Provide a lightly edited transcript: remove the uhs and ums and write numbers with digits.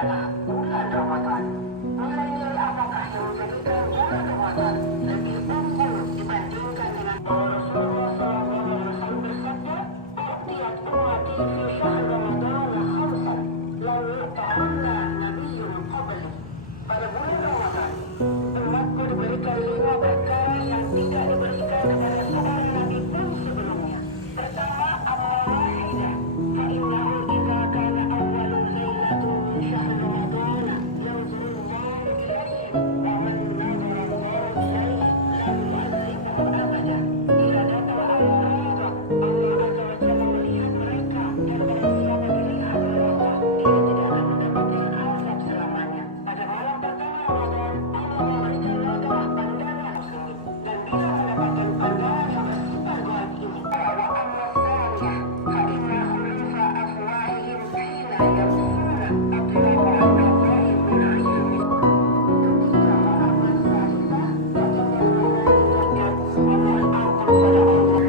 adalah bulan Ramadan. Nilai-nilai apakah yang menjadikan bulan Ramadan lebih unggul dibandingkan dengan Rasulullah SAW bersabda, "U'tiyat ummati fi syahr Ramadan khamsan lam yu'tahunna nabiyyun qabli." Pada bulan Ramadan, umatku diberikan 5 perkara yang tidak diberikan kepada seorang nabi pun sebelumnya. Pertama, al-wahidah. Fa'innahu idza kana awwalu lailatin min syahr Ramadan yanzuru Allahu ilaihim wa man nazara Allahu ilaihi lam yu'adzibhu abadan. Bila datang al-wahidah, Allah Azza wa Jalla melihat mereka dan barang siapa dilihat oleh Allah, ia tidak akan mendapatkan azab selamanya. Pada malam pertama Ramadan, Allah memberikan wadah pandangan muslimin, dan bila mendapatkan pandangan yang bersifat goib ini, wa amma tsaniyah fa inna khulufa afwahihim hina yamsuna atrafa afwahihim bil ilmi. Ketiga, wa amma tsalitsah Allah memohon ampun kepada Allah.